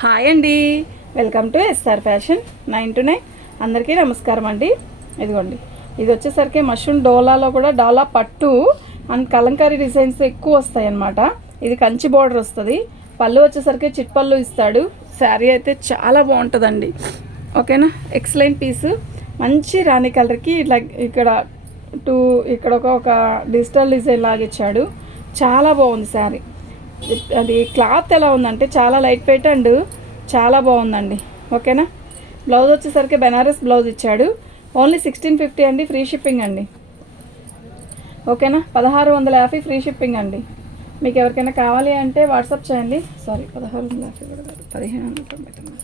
Hi అండి. Welcome to SR fashion nine two nine. అందరికీ నమస్కారం అండి. ఇదిగోండి. ఇది వచ్చేసరికి మష్రూమ్ డోలాలో కూడా డోలా పట్టు అండ్ కలంకారీ డిజైన్స్ ఎక్కువ వస్తాయి అన్నమాట ఇది కంచి బార్డర్ వస్తుంది. పళ్ళు వచ్చేసరికి చిట్పళ్ళు ఇస్తాడు. శారీ అయితే చాలా బాగుంటుందండి. ఓకేనా? Excellent piece. మంచి రాణి కలర్కి ఇట్లా ఇక్కడ టూ ఇక్కడ ఒక ఒక డిజిటల్ డిజైన్ లాగా ఇచ్చాడు. చాలా బాగుంది శారీ. అది క్లాత్ ఎలా ఉందంటే చాలా లైట్ వెయిట్ అండ్ చాలా బాగుందండి. ఓకేనా? బ్లౌజ్ వచ్చేసరికి బెనారస్ బ్లౌజ్ ఇచ్చాడు. ఓన్లీ సిక్స్టీన్ ఫిఫ్టీ అండి ఫ్రీ షిప్పింగ్ అండి. ఓకేనా? పదహారు వందల యాభై ఫ్రీ షిప్పింగ్ అండి. మీకు ఎవరికైనా కావాలి అంటే వాట్సాప్ చేయండి. సారీ పదహారు వందల యాభై కూడా పదిహేను వందల తొంభై తొమ్మిది.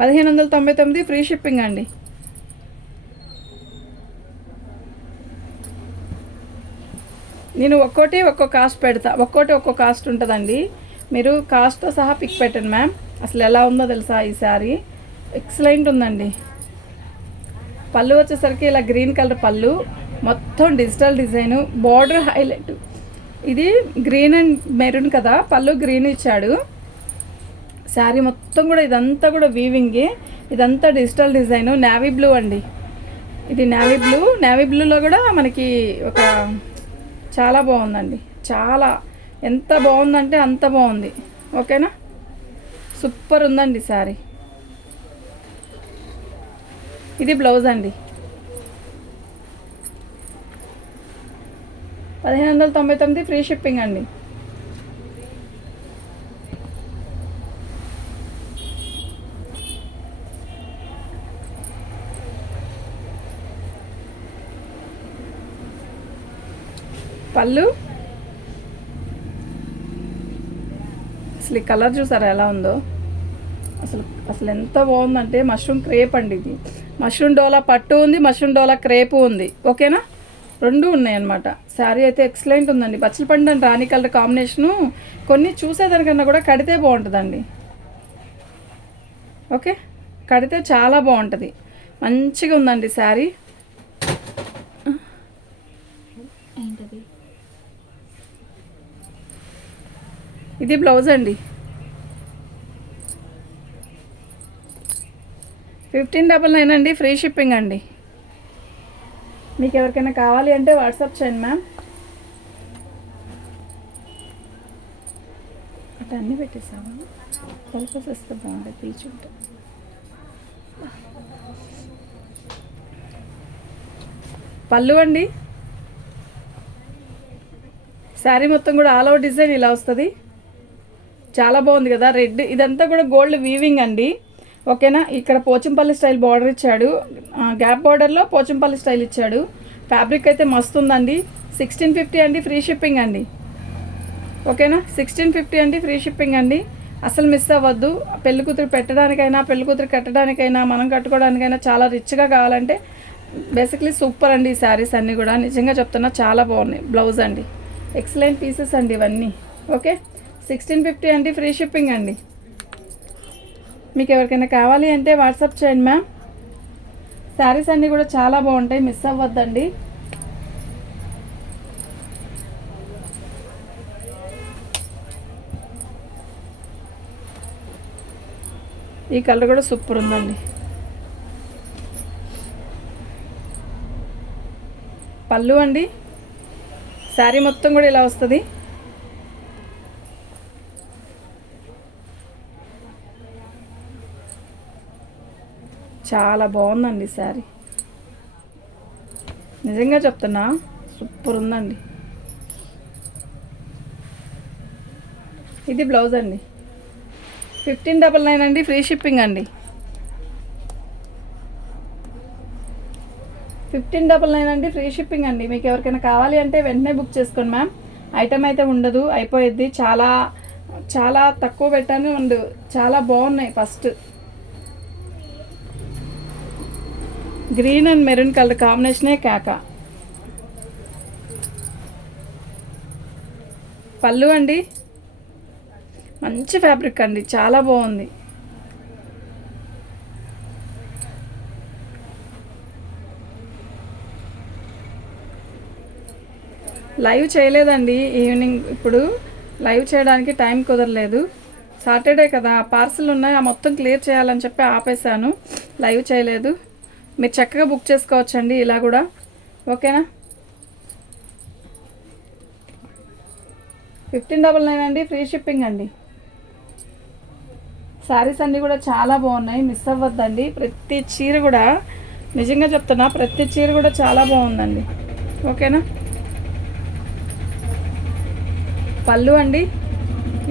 పదిహేను వందల తొంభై తొమ్మిది ఫ్రీ షిప్పింగ్ అండి. నేను ఒక్కోటి ఒక్కో కాస్ట్ పెడతా. ఒక్కోటి ఒక్కో కాస్ట్ ఉంటుందండి. మీరు కాస్ట్తో సహా పిక్ పెట్టండి మ్యామ్ అసలు ఎలా ఉందో తెలుసా ఈ శారీ? ఎక్సలెంట్ ఉందండి. పళ్ళు వచ్చేసరికి ఇలా గ్రీన్ కలర్ పళ్ళు. మొత్తం డిజిటల్ డిజైను బార్డర్ హైలైట్ ఇది గ్రీన్ అండ్ మెరూన్ కదా. పళ్ళు గ్రీన్ ఇచ్చాడు. శారీ మొత్తం కూడా ఇదంతా కూడా వీవింగే ఇదంతా డిజిటల్ డిజైన్ నేవీ బ్లూ అండి. ఇది నేవీ బ్లూ నేవీ బ్లూలో కూడా మనకి ఒక చాలా బాగుందండి. చాలా. ఎంత బాగుందంటే అంత బాగుంది. ఓకేనా? సూపర్ ఉందండి శారీ. ఇది బ్లౌజ్ అండి. పదిహేను వందల తొంభై తొమ్మిది ఫ్రీ షిప్పింగ్ అండి. పళ్ళు. అసలు ఈ కలర్ చూసారా ఎలా ఉందో? అసలు అసలు ఎంత బాగుందంటే మష్రూమ్ క్రేప్ అండి ఇది. మష్రూమ్ డోలా పట్టు ఉంది మష్రూమ్ డోలా క్రేపు ఉంది. ఓకేనా? రెండు ఉన్నాయన్నమాట. శారీ అయితే ఎక్సలెంట్ ఉందండి. పచ్చలపండు అండ్ రాణి కలర్ కాంబినేషను కొన్ని చూసేదానికన్నా కూడా కడితే బాగుంటుందండి. ఓకే? కడితే చాలా బాగుంటుంది. మంచిగా ఉందండి శారీ. ఇది బ్లౌజ్ అండి. ఫిఫ్టీన్ డబల్ నైన్ అండి ఫ్రీ షిప్పింగ్ అండి. మీకు ఎవరికైనా కావాలి అంటే వాట్సాప్ చేయండి మ్యామ్. అటు అన్నీ పెట్టేసాము కలిపేసి వస్తే బాగుంటుంది పీచుంటే పళ్ళు అండి. శారీ మొత్తం కూడా ఆల్ ఓవర్ డిజైన్ ఇలా వస్తుంది. చాలా బాగుంది కదా రెడ్. ఇదంతా కూడా గోల్డ్ వీవింగ్ అండి. ఓకేనా? ఇక్కడ పోచంపల్లి స్టైల్ బార్డర్ ఇచ్చాడు. గ్యాప్ బార్డర్లో పోచంపల్లి స్టైల్ ఇచ్చాడు. ఫ్యాబ్రిక్ అయితే మస్తు ఉందండి. సిక్స్టీన్ ఫిఫ్టీ అండి ఫ్రీ షిప్పింగ్ అండి. ఓకేనా? సిక్స్టీన్ ఫిఫ్టీ అండి ఫ్రీ షిప్పింగ్ అండి. అసలు మిస్ అవ్వద్దు. పెళ్ళి కూతురు పెట్టడానికైనా పెళ్ళి కూతురు కట్టడానికైనా మనం కట్టుకోవడానికైనా చాలా రిచ్గా కావాలంటే బేసిక్లీ సూపర్ అండి ఈ శారీస్ అన్నీ కూడా. నిజంగా చెప్తున్నా చాలా బాగున్నాయి. బ్లౌజ్ అండి. ఎక్సలెంట్ పీసెస్ అండి ఇవన్నీ. ఓకే? సిక్స్టీన్ ఫిఫ్టీ అండి ఫ్రీ షిప్పింగ్ అండి. మీకు ఎవరికైనా కావాలి అంటే వాట్సాప్ చేయండి మ్యామ్ శారీస్ అన్నీ కూడా చాలా బాగుంటాయి మిస్ అవ్వద్దండి. ఈ కలర్ కూడా సూపర్ ఉందండి. పళ్ళు అండి. శారీ మొత్తం కూడా ఇలా వస్తుంది. చాలా బాగుందండి శారీ. నిజంగా చెప్తున్నా సూపర్ ఉందండి. ఇది బ్లౌజ్ అండి. ఫిఫ్టీన్ డబల్ నైన్ అండి ఫ్రీ షిప్పింగ్ అండి. ఫిఫ్టీన్ డబల్ నైన్ అండి ఫ్రీ షిప్పింగ్ అండి. మీకు ఎవరికైనా కావాలి అంటే వెంటనే బుక్ చేసుకోండి మ్యామ్. ఐటమ్ అయితే ఉండదు అయిపోయిద్ది. చాలా చాలా తక్కువ పెట్టాను అండ్ చాలా బాగున్నాయి first. Green and maroon colour కాంబినేషనే కేక. పళ్ళు అండి. మంచి ఫ్యాబ్రిక్ అండి చాలా బాగుంది. లైవ్ చేయలేదండి ఈవినింగ్ ఇప్పుడు. లైవ్ చేయడానికి టైం కుదరలేదు. సాటర్డే కదా పార్సల్ ఉన్నాయి ఆ మొత్తం క్లియర్ చేయాలని చెప్పి ఆపేశాను. లైవ్ చేయలేదు. మీరు చక్కగా బుక్ చేసుకోవచ్చండి ఇలా కూడా. ఓకేనా? ఫిఫ్టీన్ డబల్ నైన్ అండి ఫ్రీ షిప్పింగ్ అండి. శారీస్ అన్నీ కూడా చాలా బాగున్నాయి మిస్ అవ్వద్దండి. ప్రతి చీర కూడా నిజంగా చెప్తున్నా ప్రతి చీర కూడా చాలా బాగుందండి. ఓకేనా? పళ్ళు అండి.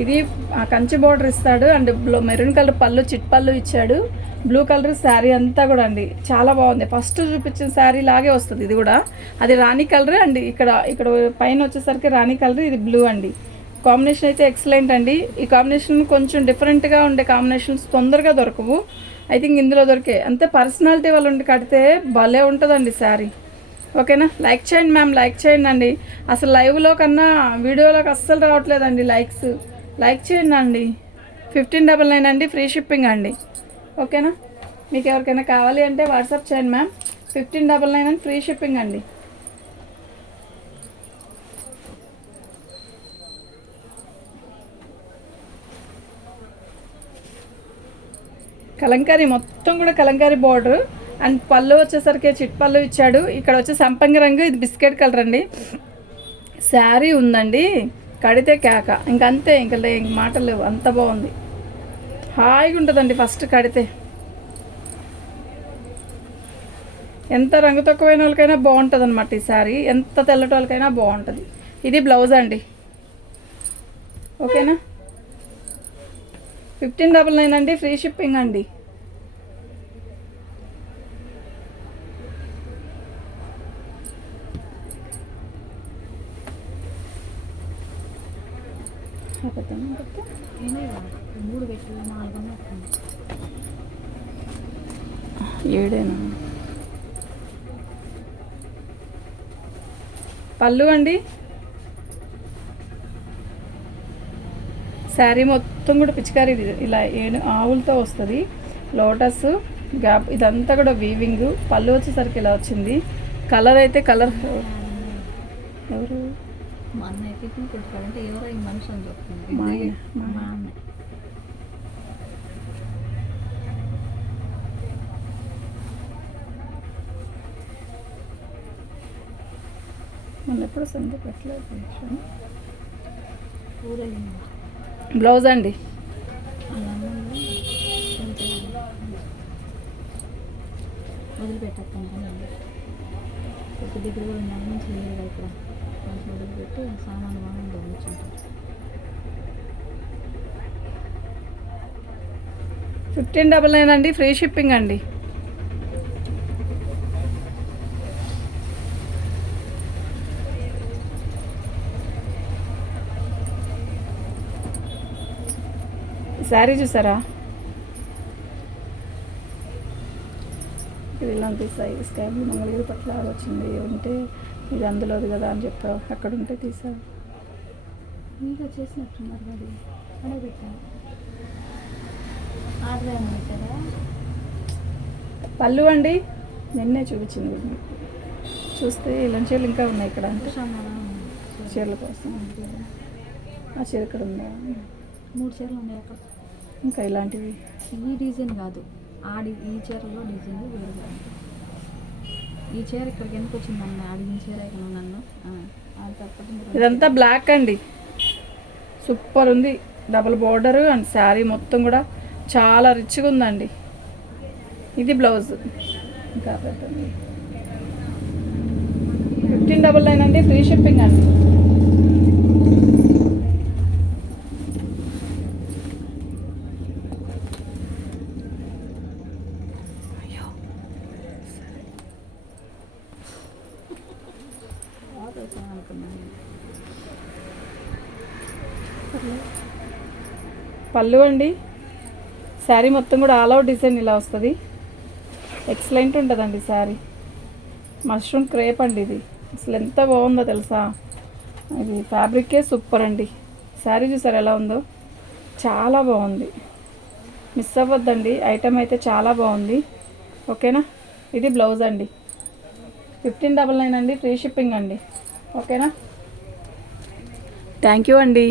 ఇది ఆ కంచి బోర్డర్ ఇస్తాడు అండ్ మెరూన్ కలర్ పళ్ళు చిట్ పళ్ళు ఇచ్చాడు. బ్లూ కలర్ శారీ అంతా కూడా అండి. చాలా బాగుంది. ఫస్ట్ చూపించిన శారీ లాగే వస్తుంది ఇది కూడా. అది రాణి కలర్ అండి. ఇక్కడ ఇక్కడ పైన వచ్చేసరికి రాణి కలర్ ఇది బ్లూ అండి. కాంబినేషన్ అయితే ఎక్సలెంట్ అండి. ఈ కాంబినేషన్ కొంచెం డిఫరెంట్గా ఉండే కాంబినేషన్స్ తొందరగా దొరకవు. ఐ థింక్ ఇందులో దొరికే అంతే పర్సనాలిటీ వాళ్ళు ఉండి కడితే భలే ఉంటుందండి శారీ ఓకేనా లైక్ చేయండి మ్యామ్ లైక్ చేయండి అండి. అసలు లైవ్లో కన్నా వీడియోలోకి అస్సలు రావట్లేదండి లైక్స్ లైక్ చేయండి అండి. ఫిఫ్టీన్ డబల్ నైన్ అండి ఫ్రీ షిప్పింగ్ అండి. ఓకేనా? మీకు ఎవరికైనా కావాలి అంటే వాట్సాప్ చేయండి ma'am. Fifteen double nine and free shipping అండి. కలంకారీ మొత్తం కూడా కలంకారీ బార్డర్. అండ్ పళ్ళు వచ్చేసరికి చిట్ పళ్ళు ఇచ్చాడు. ఇక్కడ వచ్చి సంపంగి రంగు ఇది బిస్కెట్ కలర్ అండి. శారీ ఉందండి. కడితే కేక. ఇంక అంతే ఇంక లే ఇంక మాటలు లేవు. అంత బాగుంది. హాయిగా ఉంటుందండి ఫస్ట్ కడితే. ఎంత రంగు తక్కువైన వాళ్ళకైనా బాగుంటుంది అనమాట ఈ శారీ ఎంత తెల్లటి వాళ్ళకైనా బాగుంటుంది. ఇది బ్లౌజ్ అండి? ఓకేనా? ఫిఫ్టీన్ డబల్ నైన్ అండి ఫ్రీ షిప్పింగ్ అండి. ఏమే మూడు నాలుగు. ఏడేనా? పళ్ళు అండి? శారీ మొత్తం కూడా పిచికారీ ఇలా ఏను ఆవులతో వస్తుంది. లోటస్ గ్యాప్ ఇదంతా కూడా వీవింగ్ పళ్ళు వచ్చేసరికి ఇలా వచ్చింది. కలర్ అయితే కలర్ ఎవరు? మా అన్నయ్యకి కుట్టుకోవాలంటే ఎవరో ఈ మనిషి అని చెప్తుంది మా ఆయన, మా మా అన్నయ్య మొన్న ఎప్పుడు పెట్టలేదు బ్లౌజ్ అండి. ఒక దగ్గర కూడా ఇక్కడ. కొంచెం వదిలిపెట్టి సామాను దొంగచుంటారు ఫిఫ్టీన్ డబల్ నైన్ అండి ఫ్రీ షిప్పింగ్ అండి. శారీ చూసారా? ఇది ఇలాంటి సై స్కై బ్లూ మంగళగిరి పట్ల వచ్చింది. ఉంటే ఇది అందులోది కదా అని చెప్పావు. అక్కడ ఉంటే తీసావు. మీరు చేసినట్టున్నారు మరి. అడే పెట్టాను. ఆర్డర్ పళ్ళు అండి. నిన్నే చూపించింది కూడా మీకు. చూస్తే ఇలాంటి చీరలు ఇంకా ఉన్నాయి ఇక్కడ అంటే చీరల కోసం. ఆ చీర ఇక్కడ ఉందా? మూడు చీరలు ఉన్నాయి అక్కడ. ఇంకా ఇలాంటివి. ఈ డిజైన్ కాదు. ఆ ఈ చీరలో డిజైన్ వేరుగా ఉంది ఈ చీర ఇక్కడికి ఎందుకు వచ్చింది అన్న అడిగిన చీర నన్ను. ఇదంతా బ్లాక్ అండి. సూపర్ ఉంది. డబుల్ బార్డర్ అండ్ శారీ మొత్తం కూడా చాలా రిచ్గా ఉందండి. ఇది బ్లౌజ్ ఇంకా ఫిఫ్టీన్ డబల్ నైన్ అండి. ఫ్రీ షిప్పింగ్ అండి. అనుకున్నాను పళ్ళు అండి. శారీ మొత్తం కూడా ఆల్ అవుట్ డిజైన్ ఇలా వస్తుంది. ఎక్సలెంట్ ఉంటుందండి శారీ. మష్రూమ్ క్రేప్ అండి ఇది. అసలు ఎంత బాగుందో తెలుసా? ఇది ఫ్యాబ్రికే సూపర్ అండి. శారీ చూసారు ఎలా ఉందో? చాలా బాగుంది. మిస్ అవ్వద్దండి. ఐటమ్ అయితే చాలా బాగుంది. ఓకేనా ఇది బ్లౌజ్ అండి. ఫిఫ్టీన్ డబల్ నైన్ అండి. ఫ్రీ షిప్పింగ్ అండి. ఓకేనా? థ్యాంక్ యూ అండి.